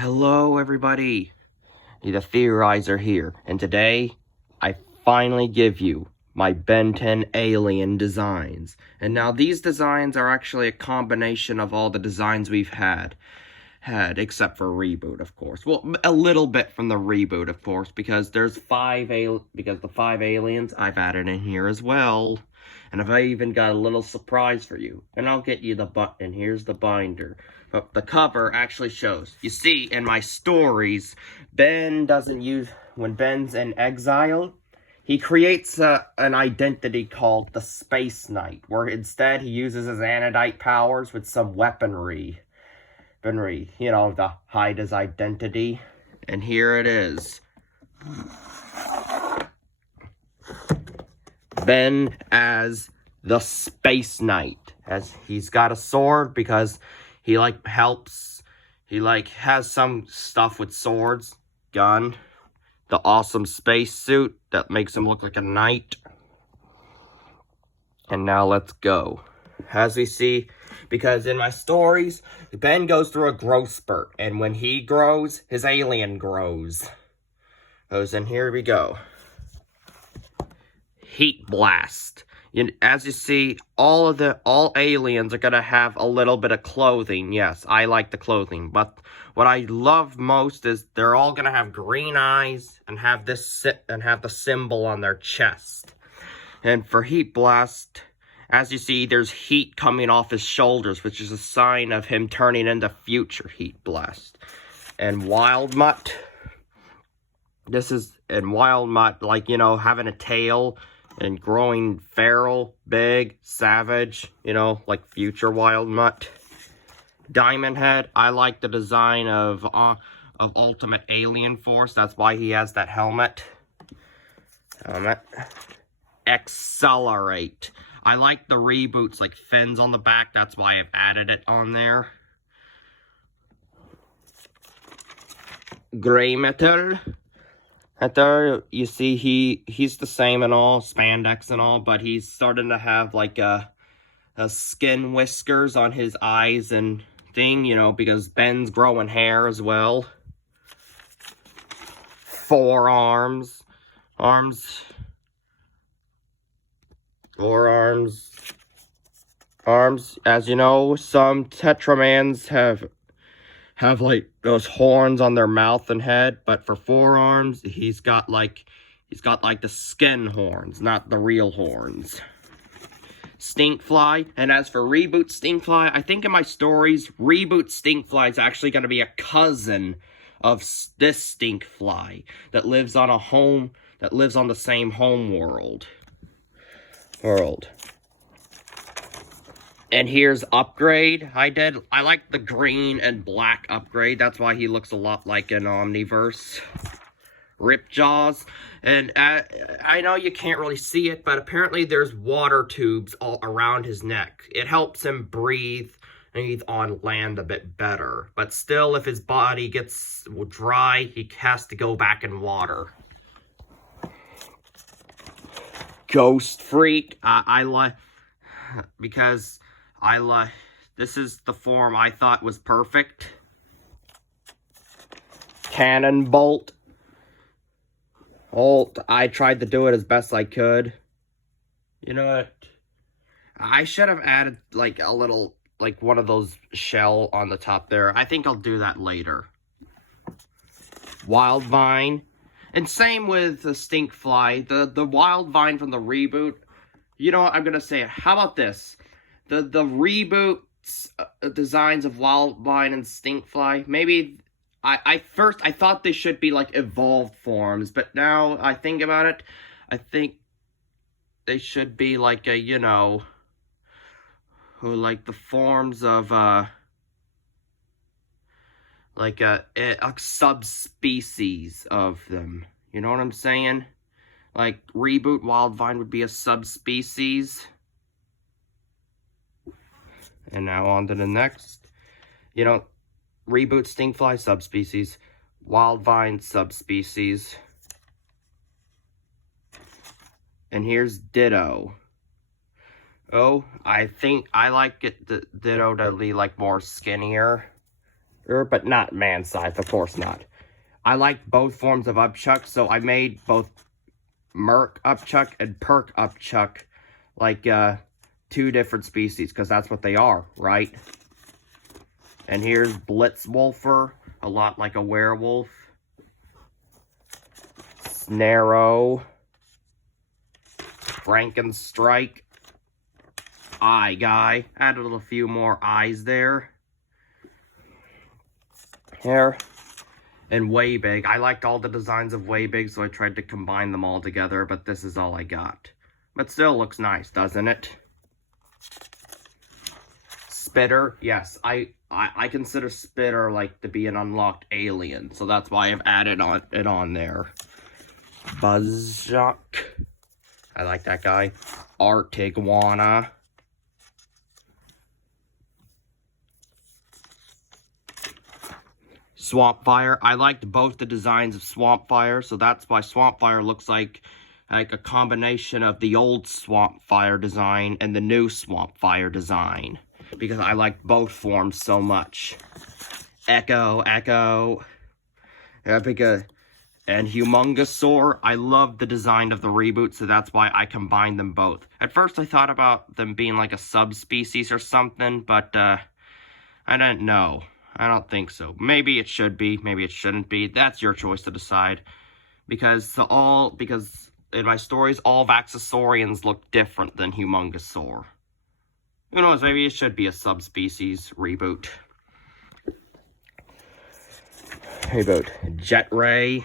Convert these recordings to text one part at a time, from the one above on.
Hello, everybody. The Theorizer here, and today I finally give you my Ben 10 alien designs. And now these designs are actually a combination of all the designs we've had except for Reboot, of course. Well, a little bit from the Reboot, of course, because the 5 aliens I've added in here as well. And I've even got a little surprise for you. And I'll get you the button. Here's the binder. But the cover actually shows. You see, in my stories, Ben doesn't use... When Ben's in exile, he creates an identity called the Space Knight, where instead he uses his Anodite powers with some weaponry. You know, to hide his identity. And here it is. Ben as the Space Knight. As he's got a sword because he has some stuff with swords, gun, the awesome space suit that makes him look like a knight. And now let's go. As we see, because in my stories, Ben goes through a growth spurt, and when he grows, his alien grows. And here we go. Heat Blast. As you see, all aliens are gonna have a little bit of clothing. Yes, I like the clothing, but what I love most is they're all gonna have green eyes and have the symbol on their chest. And for Heat Blast, as you see, there's heat coming off his shoulders, which is a sign of him turning into future Heat Blast. And Wild Mutt, like, you know, having a tail and growing feral, big, savage, you know, like future Wild Mutt. Diamond Head, I like the design of Ultimate Alien Force. That's why he has that helmet. Accelerate. I like the reboots, like fins on the back. That's why I've added it on there. Gray Metal. You see, he's the same and all, spandex and all, but he's starting to have like a skin whiskers on his eyes and thing, you know, because Ben's growing hair as well. Forearms, arms, as you know, some Tetramans have like those horns on their mouth and head, but for forearms, he's got like the skin horns, not the real horns. Stinkfly, and as for Reboot Stinkfly, I think in my stories, Reboot Stinkfly is actually going to be a cousin of this Stinkfly that lives on the same home world. And here's Upgrade. I like the green and black Upgrade. That's why he looks a lot like an Omniverse. Ripjaws. And I know you can't really see it, but apparently there's water tubes all around his neck. It helps him breathe on land a bit better. But still, if his body gets dry, he has to go back in water. Ghost Freak. I like... Because... this is the form I thought was perfect. Cannon Bolt. I tried to do it as best I could. You know what? I should have added, like, a little, like, one of those shell on the top there. I think I'll do that later. Wild Vine. And same with the Stinkfly. The Wild Vine from the Reboot. You know what? I'm gonna say it. How about this? The Reboot designs of Wild Vine and Stinkfly, maybe... I thought they should be, like, evolved forms, but now I think about it, I think they should be, like, you know, like, the forms of, like, a subspecies of them. You know what I'm saying? Like, Reboot Wild Vine would be a subspecies. And now on to the next. You know, Reboot Stinkfly, subspecies. Wild Vine, subspecies. And here's Ditto. Oh, I think I like it, the Ditto to be, like, more skinnier. but not man size, of course not. I like both forms of upchuck, so I made both Merc upchuck and Perk upchuck, like, two different species, because that's what they are, right? And here's Blitzwolfer, a lot like a werewolf. Snarrow. Frankenstrike. Eye Guy. Added a few more eyes there. Here. And Waybig. I liked all the designs of Waybig, so I tried to combine them all together, but this is all I got. But still looks nice, doesn't it? Spitter. Yes, I consider Spitter like to be an unlocked alien, so that's why I've added it on there. Buzzshock. I like that guy. Artiguana. Swampfire. I liked both the designs of Swampfire, so that's why Swampfire looks like a combination of the old Swampfire design and the new Swampfire design, because I like both forms so much. Echo, Epica, and Humongousaur. I love the design of the reboot, so that's why I combined them both. At first, I thought about them being like a subspecies or something, but I didn't know. I don't think so. Maybe it should be, maybe it shouldn't be. That's your choice to decide. Because in my stories, all Vaxasaurians look different than Humongousaur. Who knows, maybe it should be a subspecies reboot. Jetray.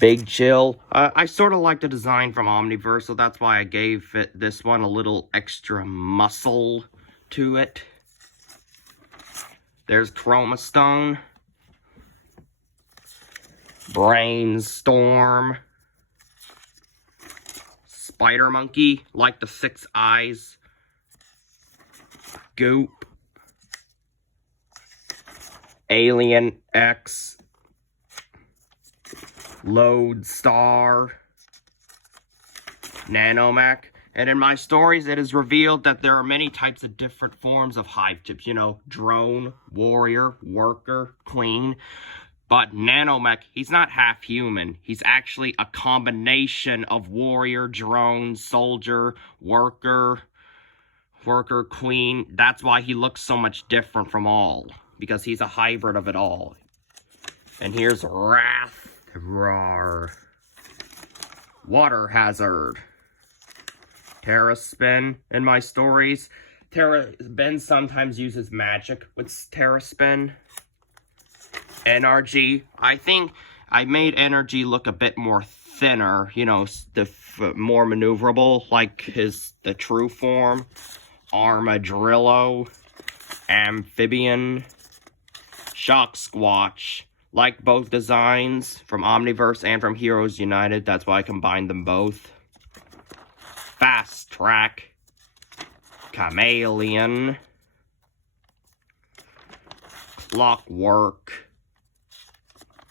Big Chill. I sort of like the design from Omniverse, so that's why I gave this one a little extra muscle to it. There's Chromastone. Brainstorm. Spider Monkey, like the 6 eyes. Goop. Alien X. Lodestar. Nanomech. And in my stories, it is revealed that there are many types of different forms of hive chips. You know, drone, warrior, worker, queen. But Nanomech, he's not half human. He's actually a combination of warrior, drone, soldier, worker, queen. That's why he looks so much different from all. Because he's a hybrid of it all. And here's Wrathrar. Water Hazard. Terraspin in my stories. Ben sometimes uses magic with Terraspin. Energy. I think I made Energy look a bit more thinner, you know, more maneuverable, like the true form. Armadillo. Amphibian. Shock Squatch. Like both designs from Omniverse and from Heroes United, that's why I combined them both. Fast Track. Chameleon. Clockwork.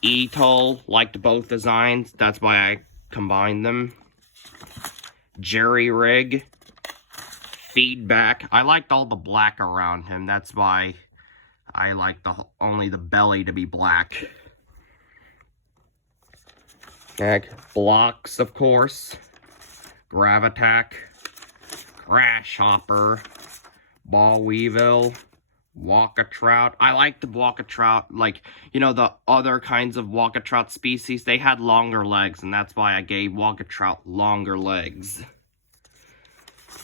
Etol, liked both designs, that's why I combined them. Jerry Rig. Feedback. I liked all the black around him, that's why I like only the belly to be black. Blocks, of course. Gravitack. Crash Hopper. Ball Weevil. Walkatrout. I like the Walkatrout, like, you know, the other kinds of Walkatrout species, they had longer legs, and that's why I gave Walkatrout longer legs.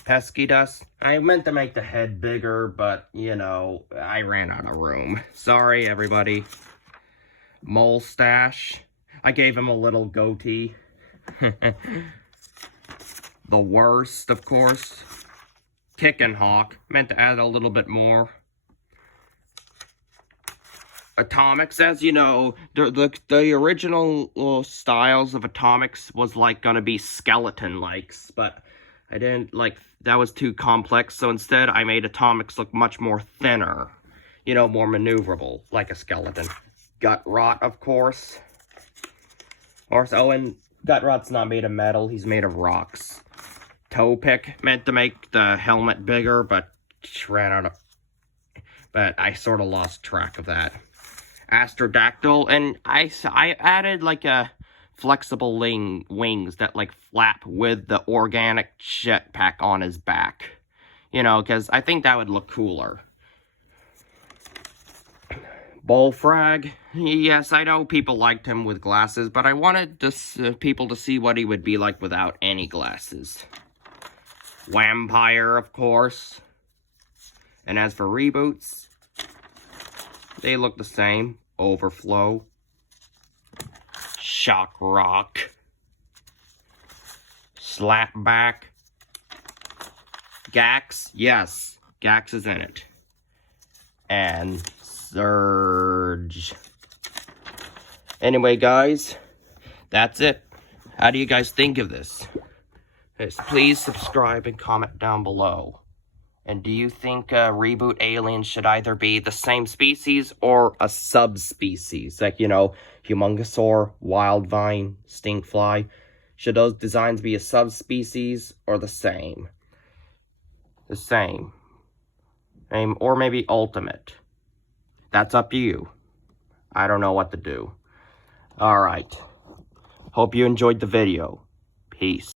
Pesky Dust. I meant to make the head bigger, but, you know, I ran out of room. Sorry, everybody. Molestache. I gave him a little goatee. The Worst, of course. Kickin' Hawk. Meant to add a little bit more. Atomics, as you know, the original styles of Atomics was like gonna be skeleton-likes, but I didn't like, that was too complex, so instead I made Atomics look much more thinner, you know, more maneuverable, like a skeleton. Gutrot, of course. Oh, and Gutrot's not made of metal, he's made of rocks. Toepick, meant to make the helmet bigger, but ran out of... but I sort of lost track of that. Astrodactyl, and I added like a flexible wings that like flap with the organic jetpack on his back. You know, because I think that would look cooler. Bullfrog, yes, I know people liked him with glasses, but I wanted people to see what he would be like without any glasses. Vampire, of course. And as for reboots, they look the same. Overflow. Shock Rock. Slapback. Gax, yes, Gax is in it. And Surge. Anyway, guys, that's it. How do you guys think of this? Please subscribe and comment down below. And do you think reboot aliens should either be the same species or a subspecies? Like, you know, Humongosaur, Wildvine, Stinkfly. Should those designs be a subspecies or the same? The same. Or maybe ultimate. That's up to you. I don't know what to do. Alright. Hope you enjoyed the video. Peace.